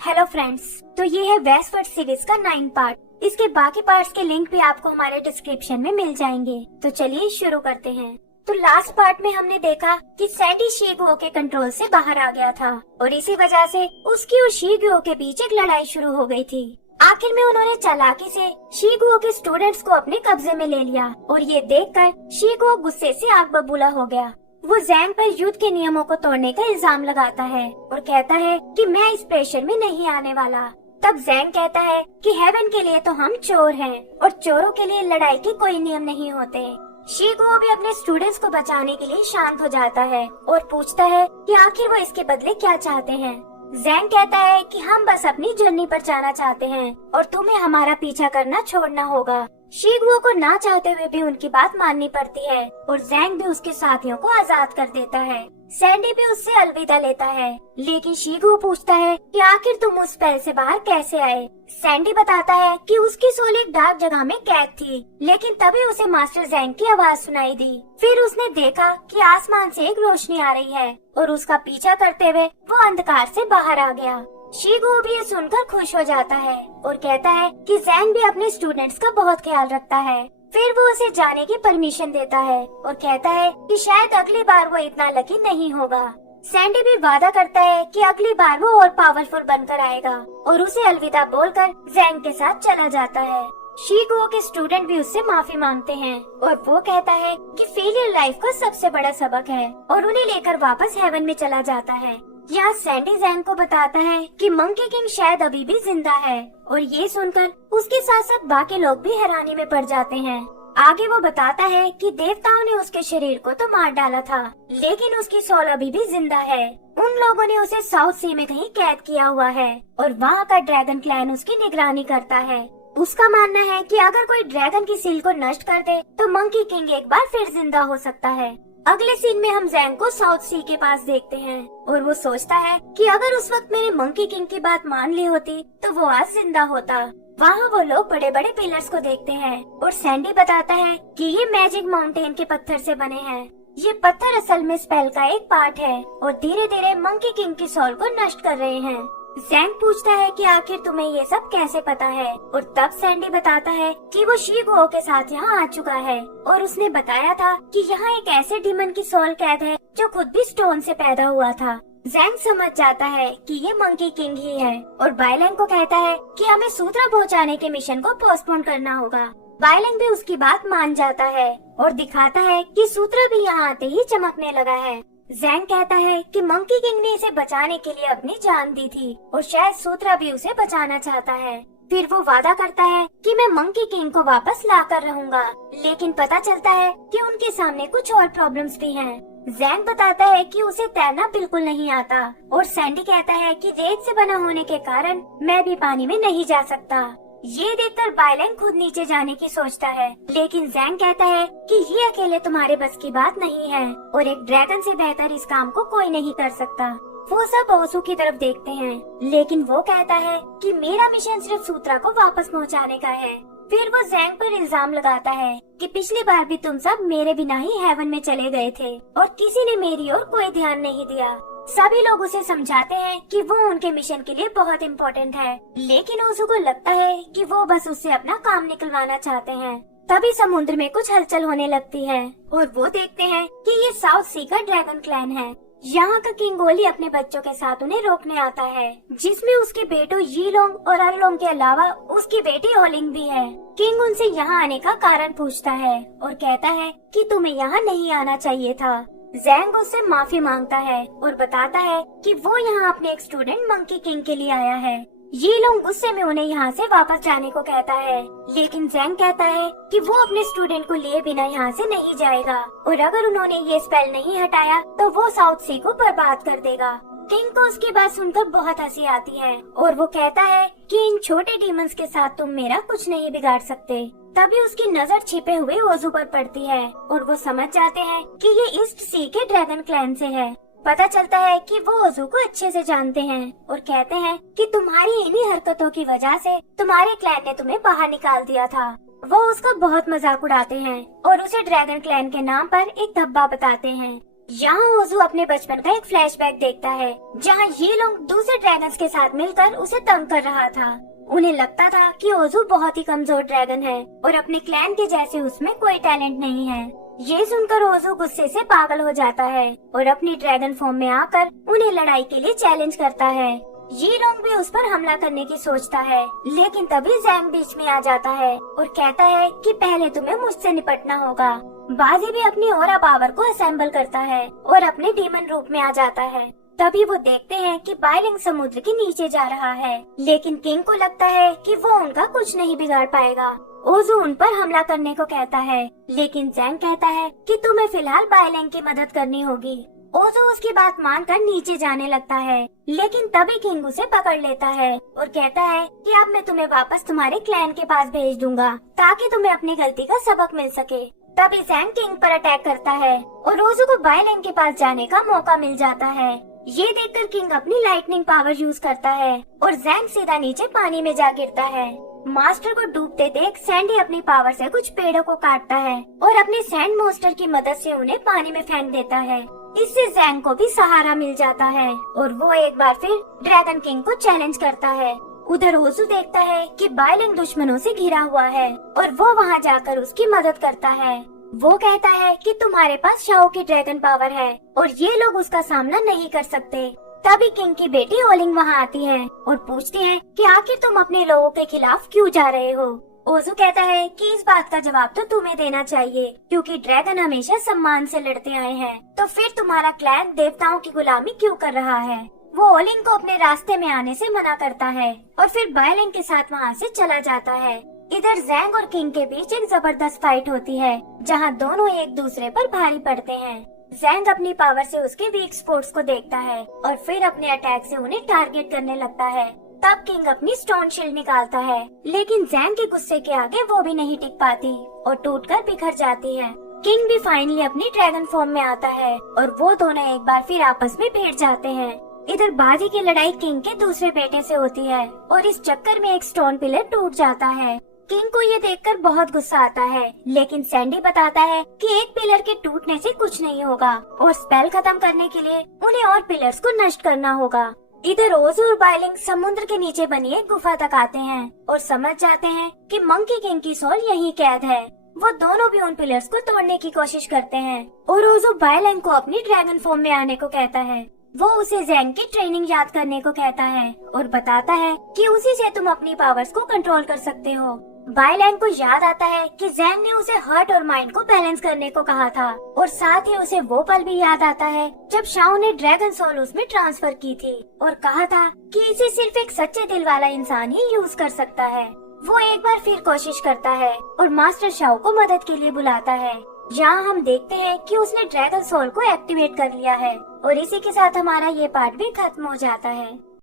Hello friends, तो ये है वेस्टवर्ड सीरीज का 9 पार्ट। इसके बाकी पार्ट्स के लिंक भी आपको हमारे डिस्क्रिप्शन में मिल जाएंगे। तो चलिए शुरू करते हैं। तो लास्ट पार्ट में हमने देखा कि सैंडी शीगुओ के कंट्रोल से बाहर आ गया था और इसी वजह से उसकी और शीगुओ के बीच एक लड़ाई शुरू हो गई थी। आखिर में उन्होंने चालाकी से शीगुओ के स्टूडेंट्स को अपने कब्जे में ले लिया और ये देखकर शीगुओ गुस्से से आग बबूला हो गया। वो ज़ैंग पर युद्ध के नियमों को तोड़ने का इल्जाम लगाता है और कहता है कि मैं इस प्रेशर में नहीं आने वाला। तब ज़ैंग कहता है कि हेवन के लिए तो हम चोर हैं और चोरों के लिए लड़ाई के कोई नियम नहीं होते। शीगुओ भी अपने स्टूडेंट्स को बचाने के लिए शांत हो जाता है और पूछता है कि आखिर वो इसके बदले क्या चाहते हैं। ज़ैंग कहता है कि हम बस अपनी जर्नी पर जाना चाहते हैं और तुम्हें हमारा पीछा करना छोड़ना होगा। शीगुओ को ना चाहते हुए भी उनकी बात माननी पड़ती है और ज़ैंग भी उसके साथियों को आजाद कर देता है। सैंडी भी उससे अलविदा लेता है, लेकिन शीगुओ पूछता है कि आखिर तुम उस स्पेल से बाहर कैसे आए। सैंडी बताता है कि उसकी सोल एक डार्क जगह में कैद थी, लेकिन तभी उसे मास्टर ज़ैंग की आवाज सुनाई दी। फिर उसने देखा कि आसमान से एक रोशनी आ रही है और उसका पीछा करते हुए वो अंधकार से बाहर आ गया। शीगुओ भी ये सुनकर खुश हो जाता है और कहता है कि ज़ैंग भी अपने स्टूडेंट्स का बहुत ख्याल रखता है। फिर वो उसे जाने की परमिशन देता है और कहता है कि शायद अगली बार वो इतना लकी नहीं होगा। सैंडी भी वादा करता है कि अगली बार वो और पावरफुल बनकर आएगा और उसे अलविदा बोलकर ज़ैंग के साथ चला जाता है। शीगुओ के स्टूडेंट भी उससे माफी मांगते हैं और वो कहता है कि फेलियर लाइफ का सबसे बड़ा सबक है और उन्हें लेकर वापस हेवन में चला जाता है। यहाँ सैंडी ज़ैंग को बताता है कि मंकी किंग शायद अभी भी जिंदा है और ये सुनकर उसके साथ साथ बाकी लोग भी हैरानी में पड़ जाते हैं। आगे वो बताता है कि देवताओं ने उसके शरीर को तो मार डाला था, लेकिन उसकी सोल अभी भी जिंदा है। उन लोगों ने उसे साउथ सी में कहीं कैद किया हुआ है और वहाँ का ड्रैगन क्लैन उसकी निगरानी करता है। उसका मानना है कि अगर कोई ड्रैगन की सील को नष्ट कर दे तो मंकी किंग एक बार फिर जिंदा हो सकता है। अगले सीन में हम ज़ैंग को साउथ सी के पास देखते हैं और वो सोचता है कि अगर उस वक्त मैंने मंकी किंग की बात मान ली होती तो वो आज जिंदा होता। वहाँ वो लोग बड़े बड़े पिलर्स को देखते हैं और सैंडी बताता है कि ये मैजिक माउंटेन के पत्थर से बने हैं। ये पत्थर असल में स्पेल का एक पार्ट है और धीरे धीरे मंकी किंग की सोल को नष्ट कर रहे हैं। ज़ैंग पूछता है कि आखिर तुम्हें ये सब कैसे पता है और तब सैंडी बताता है कि वो शीगुओ के साथ यहाँ आ चुका है और उसने बताया था कि यहाँ एक ऐसे डीमन की सोल कैद है जो खुद भी स्टोन से पैदा हुआ था। ज़ैंग समझ जाता है कि ये मंकी किंग ही है और बाइलैंग को कहता है कि हमें सूत्रा पहुँचाने के मिशन को पोस्टपोन करना होगा। बाइलैंग भी उसकी बात मान जाता है और दिखाता है कि सूत्रा भी यहाँ आते ही चमकने लगा है। ज़ैंग कहता है कि मंकी किंग ने इसे बचाने के लिए अपनी जान दी थी और शायद सूत्रा भी उसे बचाना चाहता है। फिर वो वादा करता है कि मैं मंकी किंग को वापस ला कर रहूँगा, लेकिन पता चलता है कि उनके सामने कुछ और प्रॉब्लम्स भी हैं। ज़ैंग बताता है कि उसे तैरना बिल्कुल नहीं आता और सैंडी कहता है कि रेत से बना होने के कारण मैं भी पानी में नहीं जा सकता। ये देखकर बाइलैंग खुद नीचे जाने की सोचता है, लेकिन ज़ैंग कहता है कि ये अकेले तुम्हारे बस की बात नहीं है और एक ड्रैगन से बेहतर इस काम को कोई नहीं कर सकता। वो सब ओसू की तरफ देखते हैं, लेकिन वो कहता है कि मेरा मिशन सिर्फ सूत्रा को वापस पहुंचाने का है। फिर वो ज़ैंग पर इल्जाम लगाता है कि पिछली बार भी तुम सब मेरे बिना ही हेवन में चले गए थे और किसी ने मेरी ओर कोई ध्यान नहीं दिया। सभी लोग उसे समझाते हैं कि वो उनके मिशन के लिए बहुत इम्पोर्टेंट है, लेकिन ओसू को लगता है कि वो बस उससे अपना काम निकलवाना चाहते हैं। तभी समुद्र में कुछ हलचल होने लगती है और वो देखते हैं कि ये साउथ सी का ड्रैगन क्लैन है। यहाँ का किंग गोली अपने बच्चों के साथ उन्हें रोकने आता है, जिसमें उसके बेटों यीलोंग और अरलोंग के अलावा उसकी बेटी ओलिंग भी है। किंग उनसे यहाँ आने का कारण पूछता है और कहता है कि तुम्हें यहाँ नहीं आना चाहिए था। ज़ैंग उससे माफी मांगता है और बताता है कि वो यहाँ अपने एक स्टूडेंट मंकी किंग के लिए आया है। ये लोग गुस्से में उन्हें यहाँ से वापस जाने को कहता है, लेकिन ज़ैंग कहता है कि वो अपने स्टूडेंट को लिए बिना यहाँ से नहीं जाएगा और अगर उन्होंने ये स्पेल नहीं हटाया तो वो साउथ सी को बर्बाद कर देगा। किंग को उसकी बात सुनकर बहुत हंसी आती है और वो कहता है कि इन छोटे डीमंस के साथ तुम मेरा कुछ नहीं बिगाड़ सकते। तभी उसकी नजर छिपे हुए ओजू पर पड़ती है और वो समझ जाते हैं कि ये ईस्ट सी के ड्रैगन क्लैन से है। पता चलता है कि वो ओजू को अच्छे से जानते हैं और कहते हैं कि तुम्हारी इन्हीं हरकतों की वजह से तुम्हारे क्लैन ने तुम्हें बाहर निकाल दिया था। वो उसका बहुत मजाक उड़ाते हैं और उसे ड्रैगन क्लैन के नाम पर एक धब्बा बताते हैं। यहाँ ओजू अपने बचपन का एक फ्लैशबैक देखता है जहाँ ये लोग दूसरे ड्रैगन्स के साथ मिलकर उसे तंग कर रहा था। उन्हें लगता था कि ओजू बहुत ही कमजोर ड्रैगन है और अपने क्लैन के जैसे उसमें कोई टैलेंट नहीं है। ये सुनकर ओजू गुस्से से पागल हो जाता है और अपनी ड्रैगन फॉर्म में आकर उन्हें लड़ाई के लिए चैलेंज करता है। ये लोग भी उस पर हमला करने की सोचता है, लेकिन तभी जैंग बीच में आ जाता है और कहता है कि पहले तुम्हें मुझसे निपटना होगा। बाजी भी अपनी ओरा पावर को असेंबल करता है और अपने डीमन रूप में आ जाता है। तभी वो देखते हैं कि बाइलिंग समुद्र के नीचे जा रहा है, लेकिन किंग को लगता है कि वो उनका कुछ नहीं बिगाड़ पाएगा। ओजू उन पर हमला करने को कहता है, लेकिन जैंग कहता है कि तुम्हें फिलहाल बाइलिंग की मदद करनी होगी। ओजू उसकी बात मानकर नीचे जाने लगता है, लेकिन तभी किंग उसे पकड़ लेता है और कहता है कि अब मैं तुम्हें वापस तुम्हारे क्लैन के पास भेज दूंगा ताकि तुम्हें अपनी गलती का सबक मिल सके। तभी जैंग किंग पर अटैक करता है और ओजू को बाइलिंग के पास जाने का मौका मिल जाता है। ये देखकर किंग अपनी लाइटनिंग पावर यूज करता है और जैंग सीधा नीचे पानी में जा गिरता है। मास्टर को डूबते देख सैंडी अपनी पावर से कुछ पेड़ों को काटता है और अपने सैंड मोस्टर की मदद से उन्हें पानी में फेंक देता है। इससे जैंग को भी सहारा मिल जाता है और वो एक बार फिर ड्रैगन किंग को चैलेंज करता है। उधर ओजू देखता है कि बाइलिंग दुश्मनों से घिरा हुआ है और वो वहाँ जाकर उसकी मदद करता है। वो कहता है कि तुम्हारे पास शाओ की ड्रैगन पावर है और ये लोग उसका सामना नहीं कर सकते। तभी किंग की बेटी ओलिंग वहाँ आती है और पूछती है कि आखिर तुम अपने लोगों के खिलाफ क्यों जा रहे हो। ओजू कहता है कि इस बात का जवाब तो तुम्हें देना चाहिए, क्योंकि ड्रैगन हमेशा सम्मान से लड़ते आए हैं, तो फिर तुम्हारा क्लैन देवताओं की गुलामी क्यों कर रहा है। वो ओलिंग को अपने रास्ते में आने से मना करता है और फिर बाइलिंग के साथ वहाँ से चला जाता है। इधर जैंग और किंग के बीच एक जबरदस्त फाइट होती है, जहाँ दोनों एक दूसरे पर भारी पड़ते हैं। जैंग अपनी पावर से उसके वीक स्पॉट्स को देखता है और फिर अपने अटैक से उन्हें टारगेट करने लगता है। तब किंग अपनी स्टोन शील्ड निकालता है, लेकिन जैंग के गुस्से के आगे वो भी नहीं टिक पाती और टूटकर बिखर जाती है। किंग भी फाइनली अपनी ड्रैगन फॉर्म में आता है और वो दोनों एक बार फिर आपस में भिड़ जाते हैं। इधर बाजी की लड़ाई किंग के दूसरे बेटे से होती है और इस चक्कर में एक स्टोन पिलर टूट जाता है। किंग को ये देखकर बहुत गुस्सा आता है, लेकिन सैंडी बताता है कि एक पिलर के टूटने से कुछ नहीं होगा और स्पेल खत्म करने के लिए उन्हें और पिलर्स को नष्ट करना होगा। इधर ओजू और बाइलिंग समुद्र के नीचे बनी एक गुफा तक आते हैं और समझ जाते हैं कि मंकी किंग की सोल यहीं कैद है। वो दोनों भी उन पिलर्स को तोड़ने की कोशिश करते हैं और ओजू बाइलिंग को अपनी ड्रैगन फॉर्म में आने को कहता है। वो उसे जैंग की ट्रेनिंग याद करने को कहता है और बताता है कि उसी से तुम अपनी पावर्स को कंट्रोल कर सकते हो। बाइलिंग को याद आता है कि जैंग ने उसे हार्ट और माइंड को बैलेंस करने को कहा था और साथ ही उसे वो पल भी याद आता है जब शाओ ने ड्रैगन सोल उसमें ट्रांसफर की थी और कहा था कि इसे सिर्फ एक सच्चे दिल वाला इंसान ही यूज कर सकता है। वो एक बार फिर कोशिश करता है और मास्टर शाओ को मदद के लिए बुलाता है। यहाँ हम देखते हैं कि उसने ड्रैगन सोल को एक्टिवेट कर लिया है और इसी के साथ हमारा ये पार्ट भी खत्म हो जाता है।